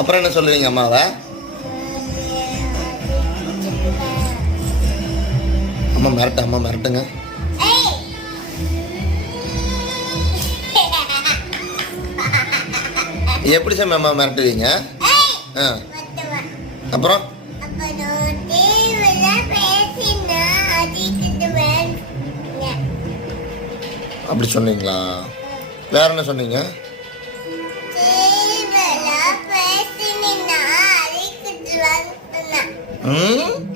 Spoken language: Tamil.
அப்புறம் என்ன சொல்லுவீங்க அம்மாவை? அம்மா மிரட்டுங்க. எப்படி சாமி அம்மா மிரட்டுவீங்க? அப்புறம் அப்படி சொன்னீங்களா? வேற என்ன சொன்னீங்க? ம்